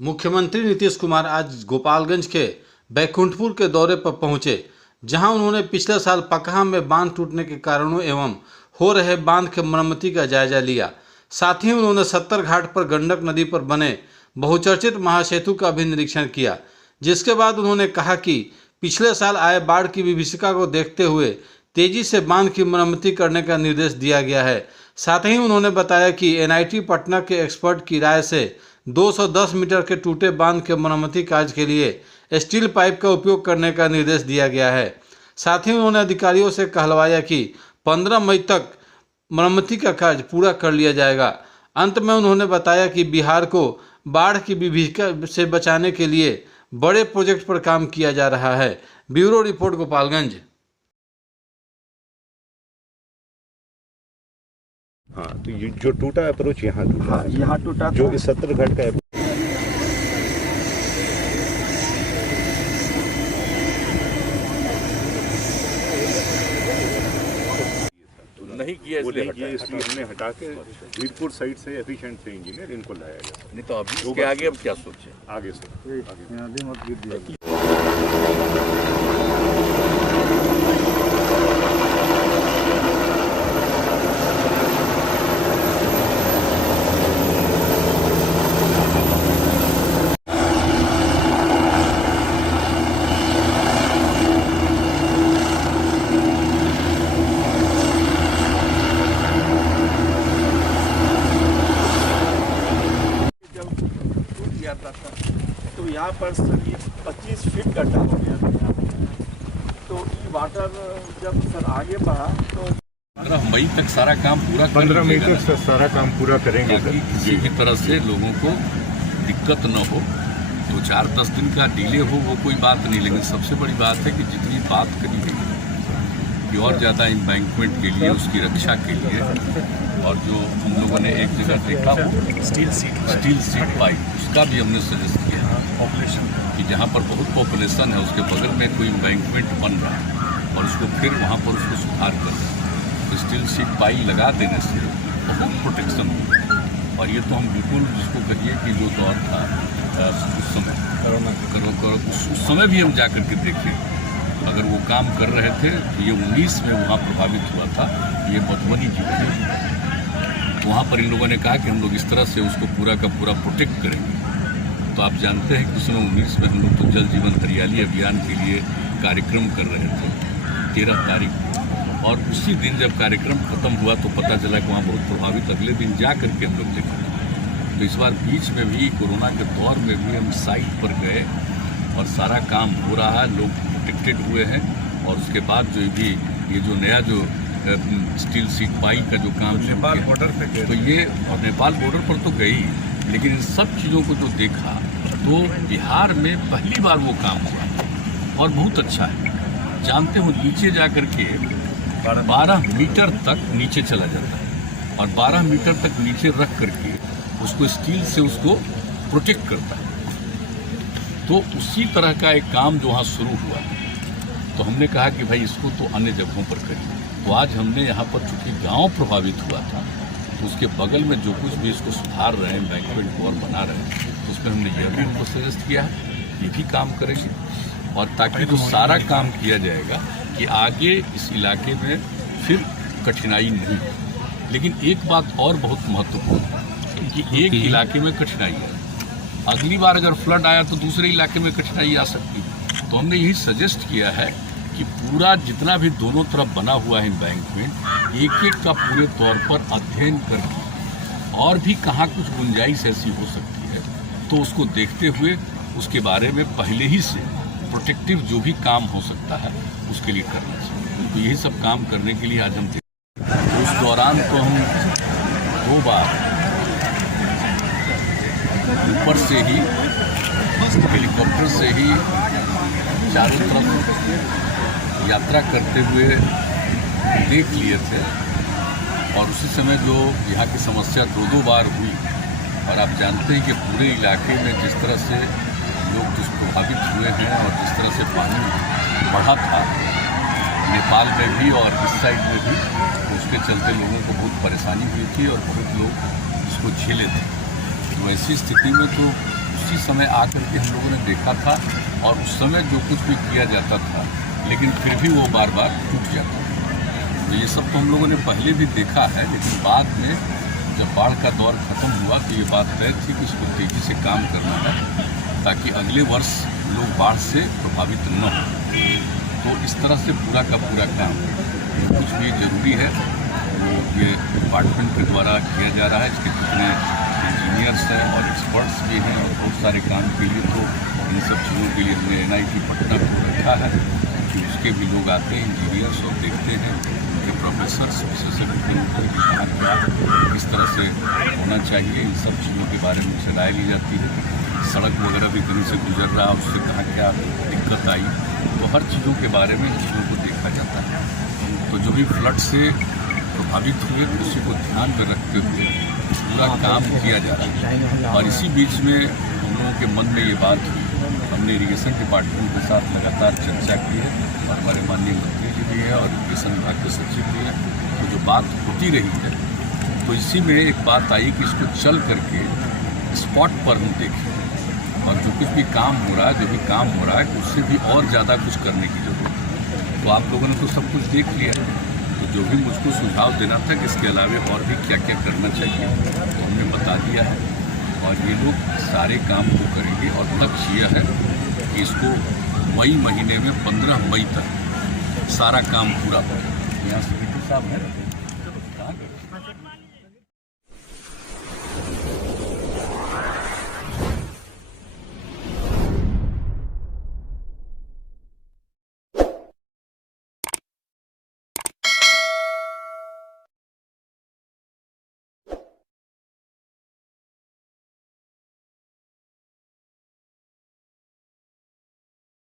मुख्यमंत्री नीतीश कुमार आज गोपालगंज के बैकुंठपुर के दौरे पर पहुंचे, जहां उन्होंने पिछले साल पकहा में बांध टूटने के कारणों एवं हो रहे बांध के मरम्मति का जायजा लिया। साथ ही उन्होंने 70 घाट पर गंडक नदी पर बने बहुचर्चित महासेतु का भी निरीक्षण किया, जिसके बाद उन्होंने कहा कि पिछले साल आए बाढ़ की विभीषिका को देखते हुए तेजी से बांध की मरम्मति करने का निर्देश दिया गया है। साथ ही उन्होंने बताया कि एनआईटी पटना के एक्सपर्ट की राय से 210 मीटर के टूटे बांध के मरम्मति कार्य के लिए स्टील पाइप का उपयोग करने का निर्देश दिया गया है। साथ ही उन्होंने अधिकारियों से कहलवाया कि 15 मई तक मरम्मति का कार्य पूरा कर लिया जाएगा। अंत में उन्होंने बताया कि बिहार को बाढ़ की विभीषिका से बचाने के लिए बड़े प्रोजेक्ट पर काम किया जा रहा है। Bureau report, Gopalganj. हाँ, तो ये जो टूटा अप्रोच यहाँ टूटा, हाँ, यहाँ टूटा जो इस 70 घाट का नहीं किया, इसलिए हमने हटा के वीरपुर साइड से एफिशिएंट से इंजीनियर इनको लाया गया। नहीं तो अभी इसके आगे अब क्या सोचे? आगे से आगे तो यहाँ पर सर ये 25 फीट गड्ढा हो गया था। तो ये वाटर जब सर आगे बढ़ा तो 15 मई तक सारा काम पूरा 15 मई तक सारा काम पूरा करेंगे ताकि किसी भी तरह से लोगों को दिक्कत न हो। तो 4-10 दिन का डिले हो वो कोई बात नहीं, लेकिन सबसे बड़ी बात है कि जितनी बात करी गई कि और ज़्यादा एम्बैंकमेंट के लिए, उसकी रक्षा के लिए, और जो हम लोगों ने एक जगह देखा वो स्टील सीट पाइप, उसका भी हमने सजेस्ट किया पॉपुलेशन कि जहाँ पर बहुत पॉपुलेशन है उसके बगल में कोई एम्बैंकमेंट बन रहा है और उसको फिर वहाँ पर उसको सुधार कर तो स्टील सीट पाइप लगा देने से बहुत प्रोटेक्शन हो। और ये तो हम बिल्कुल जिसको कहिए कि जो दौर था उस समय कोरोना उस समय भी हम जा कर के देखें, अगर वो काम कर रहे थे तो ये 19 में वहाँ प्रभावित हुआ था, ये मधुबनी जिले में। वहाँ पर इन लोगों ने कहा कि हम लोग इस तरह से उसको पूरा का पूरा प्रोटेक्ट करेंगे। तो आप जानते हैं कि उस समय 19 में हम लोग तो जल जीवन हरियाली अभियान के लिए कार्यक्रम कर रहे थे 13 तारीख को, और उसी दिन जब कार्यक्रम खत्म हुआ तो पता चला कि वहाँ बहुत प्रभावित, अगले दिन जा करके हम लोग देखे। तो इस बार बीच में भी कोरोना के दौर में भी हम साइट पर गए और सारा काम हो रहा है, लोग प्रोटेक्टेड हुए हैं। और उसके बाद जो भी ये जो नया जो स्टील सीट पाइप का जो काम नेपाल बॉर्डर पे गए, तो ये और नेपाल बॉर्डर पर तो गई, लेकिन इन सब चीज़ों को जो देखा तो बिहार में पहली बार वो काम हुआ और बहुत अच्छा है। जानते हो नीचे जा कर के 12 मीटर तक नीचे चला जाता है और 12 मीटर तक नीचे रख करके उसको स्टील से उसको प्रोटेक्ट करता है। तो उसी तरह का एक काम जो वहाँ शुरू हुआ, तो हमने कहा कि भाई इसको तो अन्य जगहों पर करिए। तो आज हमने यहाँ पर चूँकि गांव प्रभावित हुआ था तो उसके बगल में जो कुछ भी इसको सुधार रहे हैं, एम्बैंकमेंट को और बना रहे हैं, तो उसमें हमने यह भी उनको सजेस्ट किया है, ये भी काम करेंगे। और ताकि जो सारा काम किया जाएगा कि आगे इस इलाके में फिर कठिनाई नहीं हो। लेकिन एक बात और बहुत महत्वपूर्ण कि एक इलाके में कठिनाई है, अगली बार अगर फ्लड आया तो दूसरे इलाके में कठिनाई आ सकती है। तो हमने यही सजेस्ट किया है कि पूरा जितना भी दोनों तरफ बना हुआ है एम्बैंकमेंट, एक एक का पूरे तौर पर अध्ययन करके और भी कहाँ कुछ गुंजाइश ऐसी हो सकती है तो उसको देखते हुए उसके बारे में पहले ही से प्रोटेक्टिव जो भी काम हो सकता है उसके लिए करना चाहिए। तो यही सब काम करने के लिए आज हम उस दौरान तो हम 2 बार ऊपर से ही हेलीकॉप्टर से ही चारों तरफ यात्रा करते हुए देख लिए थे। और उसी समय जो यहाँ की समस्या 2 बार हुई, और आप जानते हैं कि पूरे इलाके में जिस तरह से लोग दुष्प्रभावित हुए हैं और जिस तरह से पानी बढ़ा था नेपाल में भी और इस साइड में भी, उसके चलते लोगों को बहुत परेशानी हुई थी और बहुत लोग इसको झेले थे। तो ऐसी स्थिति में तो उसी समय आकर के हम लोगों ने देखा था और उस समय जो कुछ भी किया जाता था लेकिन फिर भी वो बार बार टूट जाता था। तो ये सब तो हम लोगों ने पहले भी देखा है, लेकिन बाद में जब बाढ़ का दौर ख़त्म हुआ तो ये बात तय थी कि इसको तेज़ी से काम करना है ताकि अगले वर्ष लोग बाढ़ से प्रभावित न हो। तो इस तरह से पूरा का पूरा काम कुछ भी जरूरी है वो ये डिपार्टमेंट के द्वारा किया जा रहा है। इसके कितने इंजीनियर्स हैं और एक्सपर्ट्स भी हैं और बहुत सारे काम के लिए तो इन सब चीज़ों के लिए हमने NIT पटना को रखा है कि उसके भी लोग आते हैं इंजीनियर्स और देखते हैं उनके प्रोफेसर्स विशेषज्ञ कहाँ क्या किस तरह से होना चाहिए, इन सब चीज़ों के बारे में उनसे राय ली जाती है। सड़क वगैरह भी कहीं से गुजर रहा है उससे कहाँ क्या दिक्कत आई, तो हर चीज़ों के बारे में इन चीज़ों को देखा जाता है। तो जो भी फ्लड से प्रभावित हुए उसी को ध्यान में रखते हुए पूरा काम किया जा रहा है। और इसी बीच में हम लोगों के मन में ये बात हुई, हमने इरीगेशन डिपार्टमेंट के साथ लगातार चर्चा की है और हमारे माननीय मंत्री जी भी है और इरीगेशन विभाग के सचिव भी है। तो जो बात होती रही है तो इसी में एक बात आई कि इसको चल करके स्पॉट पर हम देखें और जो कुछ भी काम हो रहा है, जो भी काम हो रहा है उससे भी और ज़्यादा कुछ करने की ज़रूरत है। तो आप लोगों ने तो सब कुछ देख लिया, तो जो भी मुझको सुझाव देना था कि इसके अलावा और भी क्या क्या करना चाहिए तो हमने बता दिया है और ये लोग सारे काम को करेंगे। और लक्ष्य यह है कि इसको मई महीने में 15 मई तक सारा काम पूरा हो। यहाँ सेक्रेटरी साहब हैं।